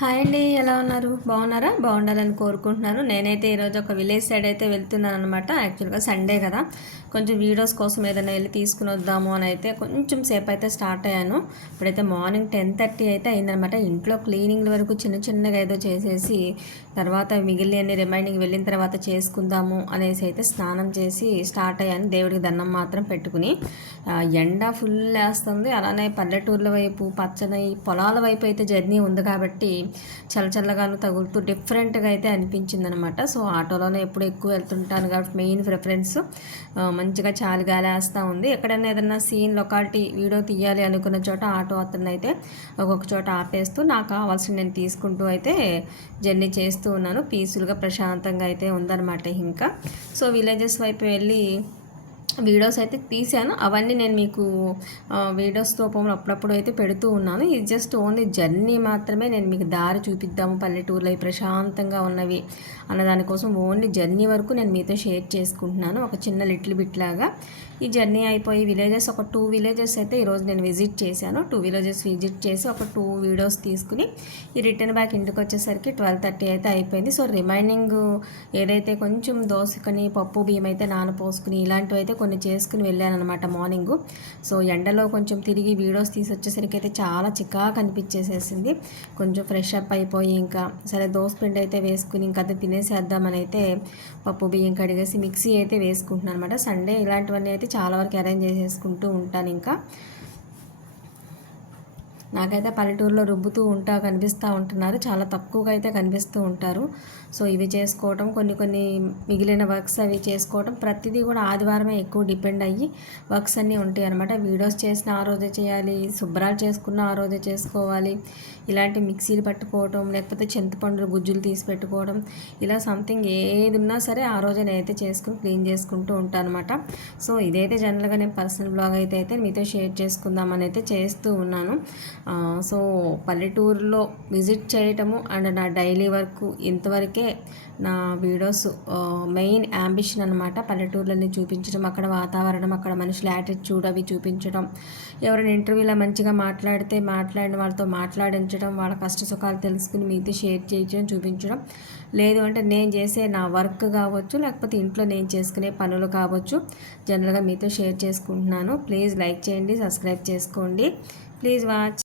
Hi అండి ఎలా ఉన్నారు? బాగున్నారా? బాగుండాలని కోరుకుంటున్నాను నేనైతే ఈరోజు ఒక విలేజ్ సైడ్ అయితే వెళ్తున్నాను అనమాట యాక్చువల్గా సండే కదా. కొంచెం వీడియోస్ కోసం ఏదైనా వెళ్ళి తీసుకుని వద్దాము అని అయితే కొంచెం సేపు అయితే స్టార్ట్ అయ్యాను. ఇప్పుడైతే మార్నింగ్ టెన్ థర్టీ అయితే అయిందనమాట ఇంట్లో క్లీనింగ్ వరకు చిన్న చిన్నగా ఏదో చేసేసి తర్వాత మిగిలిన రిమైండింగ్ వెళ్ళిన తర్వాత చేసుకుందాము అనేసి అయితే స్నానం చేసి స్టార్ట్ అయ్యాను. దేవుడికి దండం మాత్రం పెట్టుకుని. ఎండ ఫుల్ వేస్తుంది. అలానే పల్లెటూర్ల వైపు పచ్చని పొలాల వైపు అయితే జర్నీ ఉంది కాబట్టి చల్లచల్లగాను తగులుతూ డిఫరెంట్గా అయితే అనిపించింది అనమాట సో ఆటోలోనే ఎప్పుడు ఎక్కువ వెళ్తుంటాను కాబట్టి మెయిన్ ప్రిఫరెన్స్ మంచిగా చాలు గాలేస్తూ ఉంది. ఎక్కడైనా ఏదైనా సీన్ లొకాలిటీ వీడియో తీయాలి అనుకున్న చోట ఆటో అతను అయితే ఒక్కొక్క చోట ఆపేస్తూ నాకు కావాల్సిన నేను తీసుకుంటూ అయితే జర్నీ చేస్తూ ఉన్నాను. పీస్ఫుల్గా ప్రశాంతంగా అయితే ఉందన్నమాట ఇంకా. సో విలేజెస్ వైపు వెళ్ళి వీడియోస్ అయితే తీశాను. అవన్నీ నేను మీకు వీడియోస్ రూపంలో అప్పుడప్పుడు అయితే పెడుతూ ఉన్నాను. ఇది జస్ట్ ఓన్లీ జర్నీ మాత్రమే. నేను మీకు దారి చూపిద్దాము పల్లెటూరులో ప్రశాంతంగా ఉన్నవి అన్న దానికోసం ఓన్లీ జర్నీ వరకు నేను మీతో షేర్ చేసుకుంటున్నాను. ఒక చిన్న లిటిల్ బిట్ లాగా. ఈ జర్నీ అయిపోయి విలేజెస్ ఒక టూ విలేజెస్ అయితే ఈరోజు నేను విజిట్ చేశాను. టూ విలేజెస్ విజిట్ చేసి ఒక టూ వీడియోస్ తీసుకుని ఈ రిటర్న్ బ్యాక్ ఇంటికి వచ్చేసరికి ట్వెల్వ్ థర్టీ అయితే అయిపోయింది. సో రిమైనింగ్ ఏదైతే కొంచెం దోసకని పప్పు బియ్యం అయితే నానపోసుకుని ఇలాంటివి అయితే కొన్ని చేసుకుని వెళ్ళాను అనమాట మార్నింగ్. సో ఎండలో కొంచెం తిరిగి వీడియోస్ తీసి వచ్చేసరికి అయితే చాలా చిక్కగా కనిపించేసేసింది కొంచెం ఫ్రెష్ అప్ అయిపోయి ఇంకా సరే దోశ పిండి అయితే వేసుకుని ఇంకా అదే తినేసేద్దామని అయితే పప్పు బియ్యం కడిగేసి మిక్సీ అయితే వేసుకుంటున్నాను అనమాట సండే ఇలాంటివన్నీ అయితే చాలా వరకు అరేంజ్ చేసేసుకుంటూ ఉంటాను ఇంకా. నాకైతే పల్లెటూరులో రుబ్బుతూ ఉంటా కనిపిస్తూ ఉంటున్నారు. చాలా తక్కువగా అయితే కనిపిస్తూ ఉంటారు. సో ఇవి చేసుకోవటం కొన్ని కొన్ని మిగిలిన వర్క్స్ అవి చేసుకోవటం ప్రతిదీ కూడా ఆదివారమే ఎక్కువ డిపెండ్ అయ్యి వర్క్స్ అన్నీ ఉంటాయి అనమాట వీడియోస్ చేసిన ఆ రోజే చేయాలి శుభ్రాలు చేసుకున్న ఆ రోజే చేసుకోవాలి ఇలాంటి మిక్సీలు పట్టుకోవటం లేకపోతే చింతపండులు గుజ్జులు తీసి పెట్టుకోవడం ఇలా సంథింగ్ ఏది ఉన్నా సరే ఆ రోజే నేనైతే చేసుకుని క్లీన్ చేసుకుంటూ ఉంటాను అనమాట సో ఇదైతే జనరల్గా నేను పర్సనల్ బ్లాగ్ అయితే అయితే మీతో షేర్ చేసుకుందామని అయితే చేస్తూ ఉన్నాను. సో పల్లెటూరులో విజిట్ చేయటము అండ్ నా డైలీ వర్క్ ఇంతవరకే నా వీడియోస్ మెయిన్ యాంబిషన్ అనమాట పల్లెటూర్లని చూపించడం అక్కడ వాతావరణం అక్కడ మనుషుల యాటిట్యూడ్ అవి చూపించడం ఎవరైనా ఇంటర్వ్యూలో మంచిగా మాట్లాడితే మాట్లాడిన వాళ్ళతో మాట్లాడించడం వాళ్ళ కష్ట సుఖాలు తెలుసుకుని మీతో షేర్ చేయించడం చూపించడం లేదు అంటే నేను చేసే నా వర్క్ కావచ్చు లేకపోతే ఇంట్లో నేను చేసుకునే పనులు కావచ్చు జనరల్గా మీతో షేర్ చేసుకుంటున్నాను. ప్లీజ్ లైక్ చేయండి సబ్స్క్రైబ్ చేసుకోండి. Please watch.